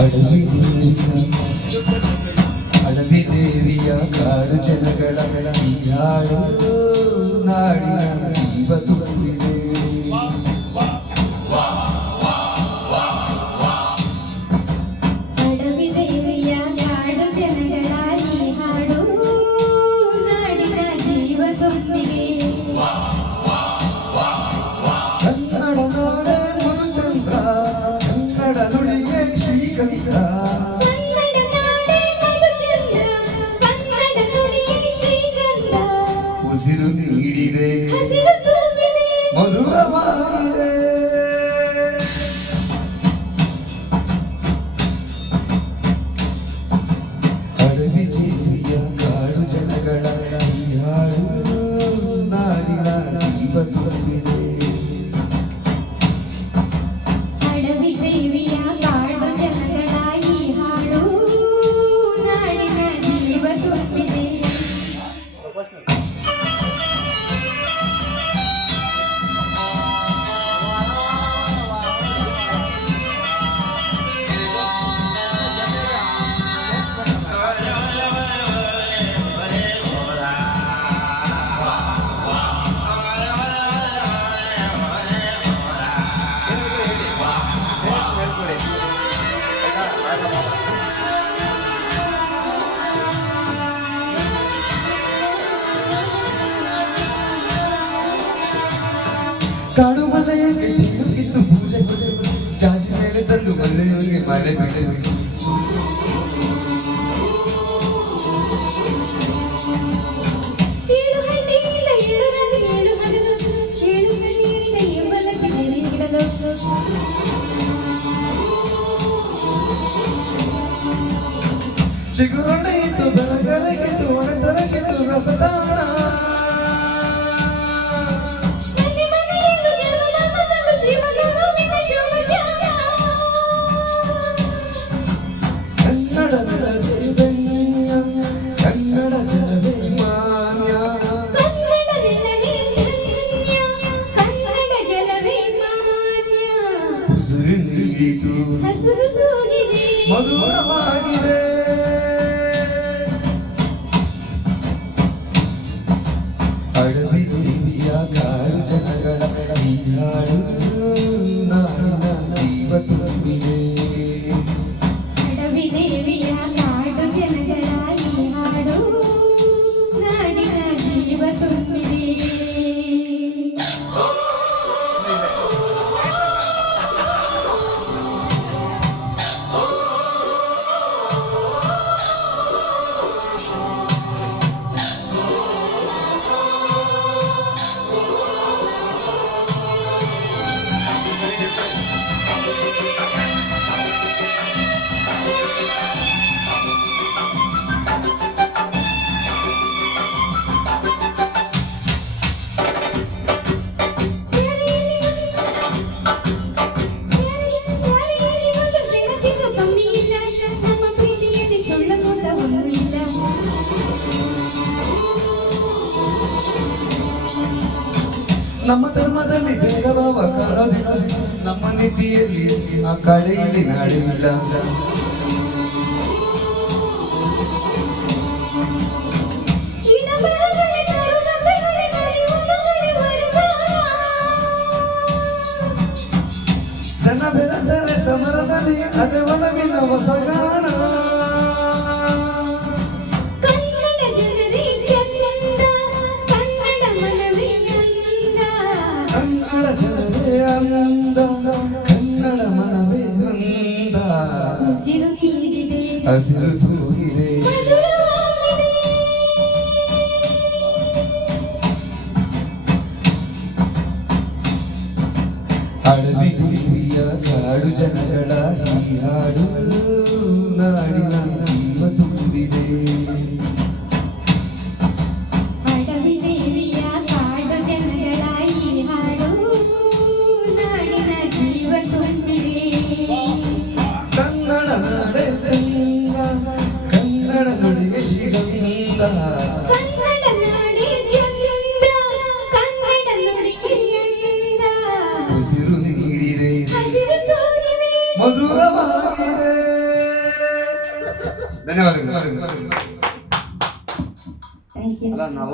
ಅಡವಿ ಅಡವಿ ದೇವಿಯ ಕಾಡು ಜನಗಳ ಬೆಳಗಿಯಾಡು you ಕಡುಮಲೆಯಲ್ಲಿ ಜೀವಿಸಿದ್ದು ಪೂಜೆ ಜಾಜಿ ಮೇಲೆ ತಂದು ಮಲ್ಲೆಯೊಂದಿಗೆ ಮನೆ ಬಿಡಬೇಕು ಸಿಗುರೊಡೆಯಿತು ಬೆಳಗರಗಿತು ಒಣತರಗಿತು ರಸದಾಳ ನಮ್ಮ ಧರ್ಮದಲ್ಲಿ ಬೇಗ ಭೇದಭಾವ ಕಾಣೋದಿಲ್ಲ. ನಮ್ಮ ನೀತಿಯಲ್ಲಿ ಆ ಕಳೆಯಲ್ಲಿ ನಡೆಯಿಲ್ಲ ಧನ ಬೆಳೆದರೆ ಸಮರದಲ್ಲಿ ಅದೇ ಒಲವಿನ ಹೊಸ ಕನ್ನಡವೇ ಅಂದ ಕನ್ನಡ ಮನವೇ ಅಂದ ಹಸಿರು ತೂಗಿದೆ ಅಡವಿ ಗುರಿಯ ಕಾಡು ಜನಗಳ ಹೀಯಾಡು ನಾಡಿ ಕನ್ನಡ ನುಡಿಗೆ ಶ್ರೀಗಂಧ ಕನ್ನಡ ಕನ್ನಡ ಉಸಿರು ನೀಡಿದೆ. ಮಧುರವಾಗಿದೆ. ಧನ್ಯವಾದಗಳು. ಅಲ್ಲ ನಾವು